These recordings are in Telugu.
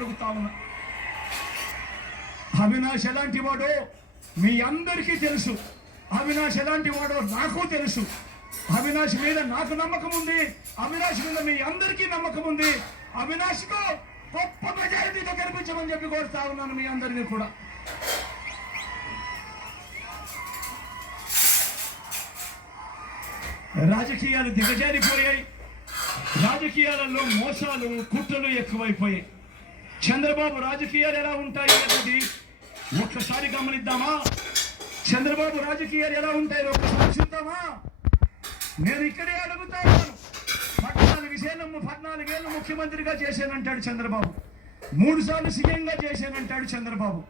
అడుగుతా ఉన్నా. అవినాష్ ఎలాంటి వాడో మీ అందరికీ తెలుసు. అవినాష్ ఎలాంటి వాడో నాకు తెలుసు. అవినాష్ మీద నాకు నమ్మకం ఉంది. అవినాష్ మీద మీ అందరికీ నమ్మకం ఉంది. అవినాష్కు గొప్ప మెజారిటీతో గెలిపించమని చెప్పి కోరుతా ఉన్నాను మీ అందరినీ కూడా. రాజకీయాలు దిగజారిపోయాయి. రాజకీయాలలో మోసాలు కుట్రలు ఎక్కువైపోయాయి. చంద్రబాబు రాజకీయాలు ఎలా ఉంటాయి అన్నది ఒక్కసారి గమనిద్దామా? చంద్రబాబు రాజకీయాలు ఎలా ఉంటాయో ఒక్కసారి చూద్దామా? నేను ఇక్కడే అడుగుతా ఉన్నాను. 14 ఏళ్ళు ముఖ్యమంత్రిగా చేశానంటాడు చంద్రబాబు. 3 సార్లు సీఎంగా చేశానంటాడు చంద్రబాబు.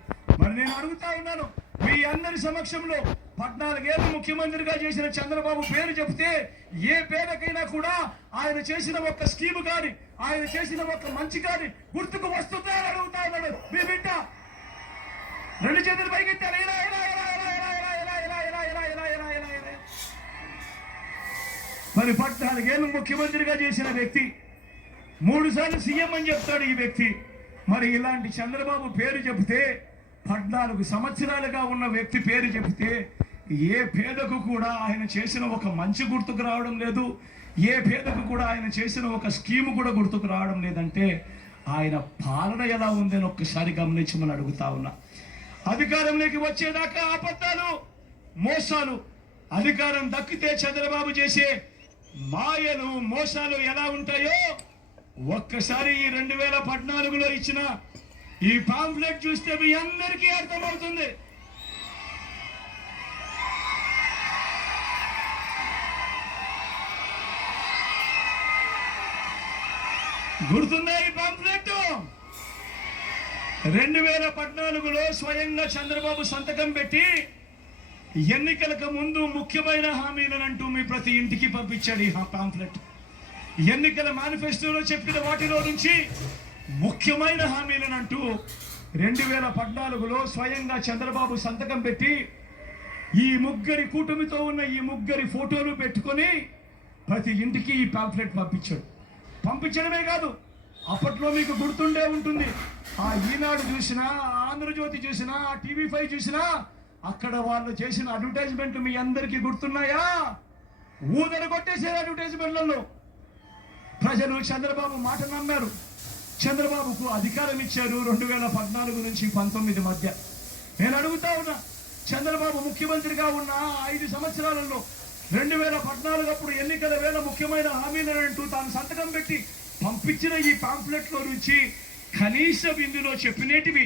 మరి నేను అడుగుతా ఉన్నాను, మీ అందరి సమక్షంలో 14 ఏళ్ళు ముఖ్యమంత్రిగా చేసిన చంద్రబాబు పేరు చెప్తే ఏ పేరుకైనా కూడా ఆయన చేసిన ఒక్క స్కీమ్ కానీ, ఆయన చేసిన ఒక్క మంచి కానీ గుర్తుకు వస్తుందా అని అడుగుతా ఉన్నాడు. మీ బిడ్డ 2 చేతులు పైకెత్తారు. మరి 14 ఏళ్ళు ముఖ్యమంత్రిగా చేసిన వ్యక్తి 3 సార్లు సీఎం అని చెప్తాడు ఈ వ్యక్తి. మరి ఇలాంటి చంద్రబాబు పేరు చెబితే, 14 సంవత్సరాలుగా ఉన్న వ్యక్తి పేరు చెబితే ఏ పేదకు కూడా ఆయన చేసిన ఒక మంచి గుర్తుకు రావడం లేదు. ఏ పేదకు కూడా ఆయన చేసిన ఒక స్కీము కూడా గుర్తుకు రావడం లేదంటే ఆయన పాలన ఎలా ఉందని ఒక్కసారి గమనించమని అడుగుతా ఉన్నా. అధికారంలోకి వచ్చేదాకా అబద్ధాలు, మోసాలు. అధికారం దక్కితే చంద్రబాబు చేసే మాయలు, మోసాలు ఎలా ఉంటాయో ఒక్కసారి ఈ 2014లో ఇచ్చిన ఈ పాంఫ్లెట్ చూస్తే మీ అందరికీ అర్థమవుతుంది. గుర్తుందా ఈ పాంఫ్లెట్? 2014లో స్వయంగా చంద్రబాబు సంతకం పెట్టి ఎన్నికలకు ముందు ముఖ్యమైన హామీలనంటూ మీ ప్రతి ఇంటికి పంపించాడు ఈ పాంఫ్లెట్. ఎన్నికల మేనిఫెస్టోలో చెప్పిన వాటిలో నుంచి ముఖ్యమైన హామీలనంటూ 2014లో స్వయంగా చంద్రబాబు సంతకం పెట్టి ఈ ముగ్గురి కూటమితో ఉన్న ఈ ముగ్గురి ఫోటోలు పెట్టుకొని ప్రతి ఇంటికి ఈ పాంఫ్లెట్ పంపించాడు. పంపించడమే కాదు, అప్పట్లో మీకు గుర్తుండే ఉంటుంది, ఆ ఈనాడు చూసినా, ఆంధ్రజ్యోతి చూసినా, TV5 చూసినా అక్కడ వాళ్ళు చేసిన అడ్వర్టైజ్మెంట్ మీ అందరికీ గుర్తున్నాయా? ఊదర కొట్టేసే అడ్వర్టైజ్మెంట్లలో ప్రజలు చంద్రబాబు మాట నమ్మారు. చంద్రబాబుకు అధికారం ఇచ్చారు 2014 నుంచి 19 మధ్య. నేను అడుగుతా ఉన్నా, చంద్రబాబు ముఖ్యమంత్రిగా ఉన్న 5 సంవత్సరాలలో 2014 అప్పుడు ఎన్నికల వేళ ముఖ్యమైన హామీలంటూ తాను సంతకం పెట్టి పంపించిన ఈ పాంఫ్లెట్లో నుంచి కనీసం ఇందులో చెప్పినటివి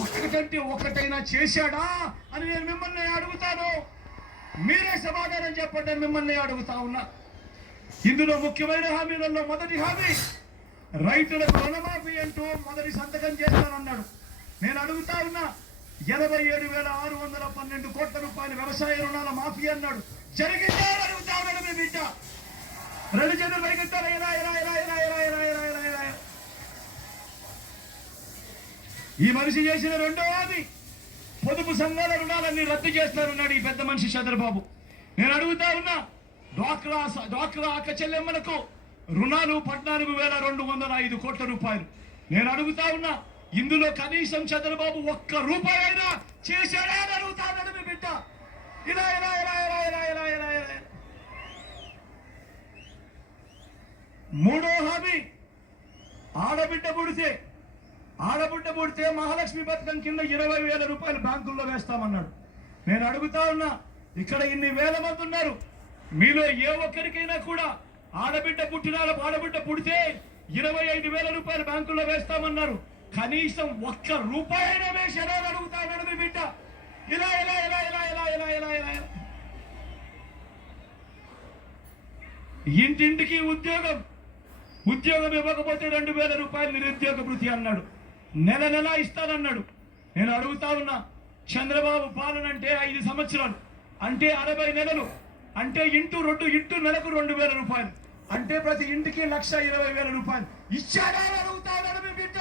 ఒక్కటంటే ఒక్కటైనా చేశాడా అని నేను మిమ్మల్ని అడుగుతాను. మీరే సమాధానం చెప్పండి. మిమ్మల్ని అడుగుతా ఉన్నా. ఇందులో ముఖ్యమైన హామీలలో మొదటి హామీ రైతులకు రుణమాఫీ అంటూ మొదటి సంతకం చేస్తానన్నాడు. నేను అడుగుతా ఉన్నా, 87,612 కోట్ల రూపాయల వ్యవసాయ రుణాల మాఫీ అన్నాడు. జరిగిందా అని అడుగుతా ఉన్నాడు మీ బిడ్డ. 2 చేతులు పైకెత్తారు. ఈ మనిషి చేసిన రెండో హామీ పొదుపు సంఘాల రుణాలన్నీ రద్దు చేస్తారన్నాడు ఈ పెద్ద మనిషి చంద్రబాబు. నేను అడుగుతా ఉన్నా, డ్వాక్రా అక్క చెల్లెమ్మలకు రుణాలు 14,205 కోట్ల రూపాయలు. నేను అడుగుతా ఉన్నా, ఇందులో కనీసం చంద్రబాబు ఒక్క రూపాయి అయినా చేశాడా అని అడుగుతా ఉన్నాడు మీ బిడ్డ. ఇలా ఇలా ఇలా ఇలా ఇలా ఇలా ఇలా ఇలా. మూడో హామీ ఆడబిడ్డ పుడితే మహాలక్ష్మి పథకం కింద 20,000 రూపాయలు బ్యాంకుల్లో వేస్తామన్నాడు. నేను అడుగుతా ఉన్నా, ఇక్కడ ఇన్ని వేల మంది ఉన్నారు, మీలో ఏ ఒక్కరికైనా కూడా ఆడబిడ్డ పుడితే 25,000 రూపాయలు బ్యాంకుల్లో వేస్తామన్నారు. కనీసం ఒక్క రూపాయి అయినా వేశారా అని అడుగుతా ఉన్నాడు మీ బిడ్డ. ఇలా ఇలా ఇలా ఇలా ఇలా ఇలా ఇలా ఇలా. ఇంటింటికి ఉద్యోగం ఇవ్వకపోతే 2,000 రూపాయలు నిరుద్యోగ భృతి అన్నాడు. నెల నెల ఇస్తానన్నాడు. నేను అడుగుతా ఉన్నా, చంద్రబాబు పాలన అంటే 5 సంవత్సరాలు అంటే 60 నెలలు అంటే ఇంటూ నెలకు 2,000 రూపాయలు అంటే ప్రతి ఇంటికి 1,20,000 రూపాయలు ఇచ్చాడా అని అడుగుతా ఉన్నాడు మీ బిడ్డ.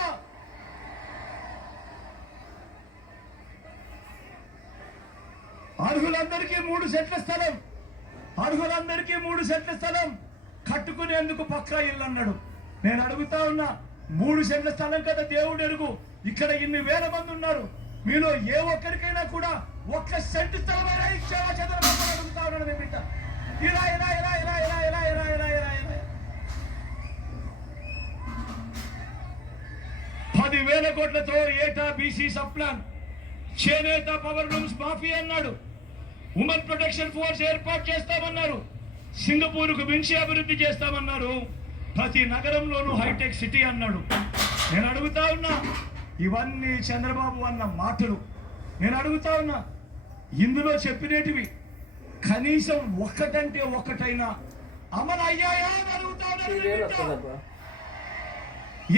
అర్హులందరికీ 3 సెంట్ల స్థలం కట్టుకునేందుకు పక్కా ఇల్లు అన్నాడు. నేను అడుగుతా ఉన్నా, 3 సెంట్ల స్థలం కదా దేవుడు ఎరుగు. ఇక్కడ ఇన్ని వేల మంది ఉన్నారు. మీలో ఏ ఒక్కరికైనా కూడా 1 సెంటు స్థలమైనా ఇచ్చారా చంద్రబాబు అడుగుతా ఉన్నాడు. మీ బిడ్డ ఇలా ఇలా ఇలా ఇలా ఇలా ఇలా ఇలా ఇలా ఇలా ఇలా 10,000 కోట్లతో ఏటా బీసీ సప్లాన్, చేనేత పవర్ లూమ్స్ మాఫీ అన్నాడు. ఉమెన్ ప్రొటెక్షన్ ఫోర్స్ ఏర్పాటు చేస్తామన్నారు. సింగపూర్కు మించి అభివృద్ధి చేస్తామన్నారు. ప్రతి నగరంలోనూ హైటెక్ సిటీ అన్నాడు. నేను అడుగుతా ఉన్నా, ఇవన్నీ చంద్రబాబు అన్న మాటలు. నేను అడుగుతా ఉన్నా, ఇందులో చెప్పినటివి కనీసం ఒక్కటంటే ఒక్కటైనా అమలు అయ్యాయా అని అడుగుతా ఉన్నా.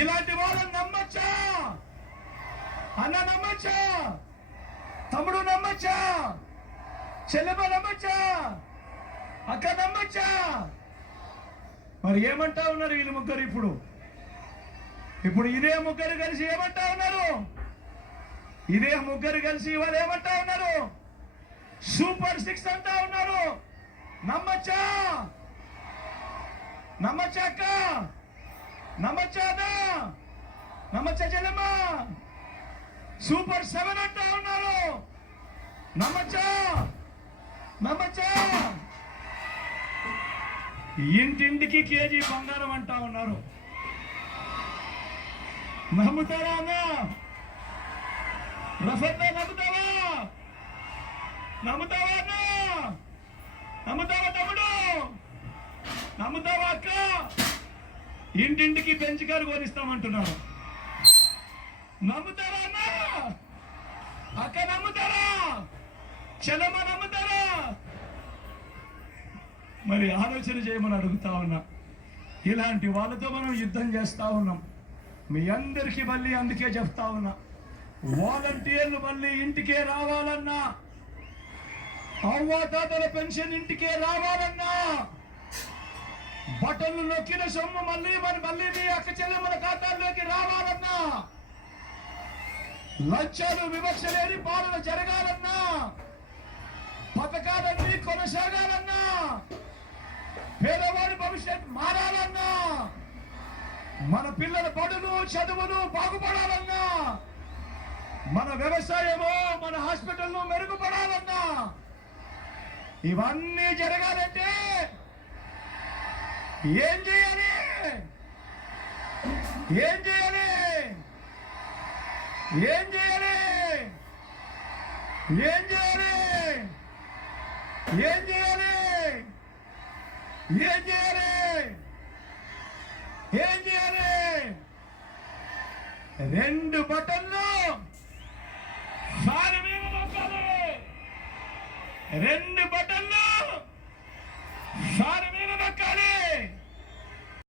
ఇలాంటి వాళ్ళని నమ్మచ్చా? అన్న నమ్మచ్చా? తమ్ముడు నమ్మచ్చా? చెల్లెమ్మ నమ్మచ్చా? అక్క నమ్మచ్చా? మరి ఏమంటా ఉన్నారు వీళ్ళు ముగ్గురు? ఇప్పుడు ఇదే ముగ్గురు కలిసి ఏమంటా ఉన్నారు? ఇదే ముగ్గురు కలిసి వాళ్ళు ఏమంటా ఉన్నారు? సూపర్ 6 అంటా ఉన్నారు. నమ్మచ్చా? నమ్మచ్చా అక్క? నమ్మచ్చా అన్న? నమ్మచ్చా చెల్లెమ్మ? సూపర్ 7 అంటా ఉన్నారు. నమ్మచ్చా? నమ్మచ్చా? ఇంటింటికి కేజీ బంగారం అంటా ఉన్నారు. నమ్ముతారా అన్న? రఫత్తా నమ్ముతావా? నమ్ముతావా అన్న? నమ్ముతావా తమ్ముడు? నమ్ముతావా అక్క? ఇంటింటికి బెంచ్ కారు కొనిస్తామంటున్నారు. నమ్ముతారా అన్న? అక్క నమ్ముతారా? చెల్లమ్మ నమ్ముతారా? మరి ఆలోచన చేయమని అడుగుతా ఉన్నా. ఇలాంటి వాళ్ళతో మనం యుద్ధం చేస్తా ఉన్నాం. మీ అందరికీ మళ్ళీ అందుకే చెప్తా ఉన్నా, వాలంటీర్లు మళ్ళీ ఇంటికే రావాలన్నా, అవ్వాతాతల పెన్షన్ ఇంటికే రావాలన్నా, బటన్లు నొక్కిన సొమ్ము మళ్ళీ మీ అక్క చెల్లెమ్మల ఖాతాల్లోకి రావాలన్నా, లంచాలు వివక్ష లేని పాలన జరగాలన్నా, పథకాలన్నీ కొనసాగాలన్నా, పేదవాడి భవిష్యత్ మారాలన్నా, మన పిల్లల బడులు చదువులు బాగుపడాలన్నా, మన వ్యవసాయము మన హాస్పిటల్ మెరుగుపడాలన్నా, ఇవన్నీ జరగాలంటే ఏం చేయాలి? ఏం చేయాలి? ఏం చేయాలి? ఏం చేయాలి? ఏం చేయాలి? ఏం చేయాలి? ఏం చేయాలి? 2 బటన్లు ఫ్యాన్ మీద నొక్కాలి. 2 బటన్లు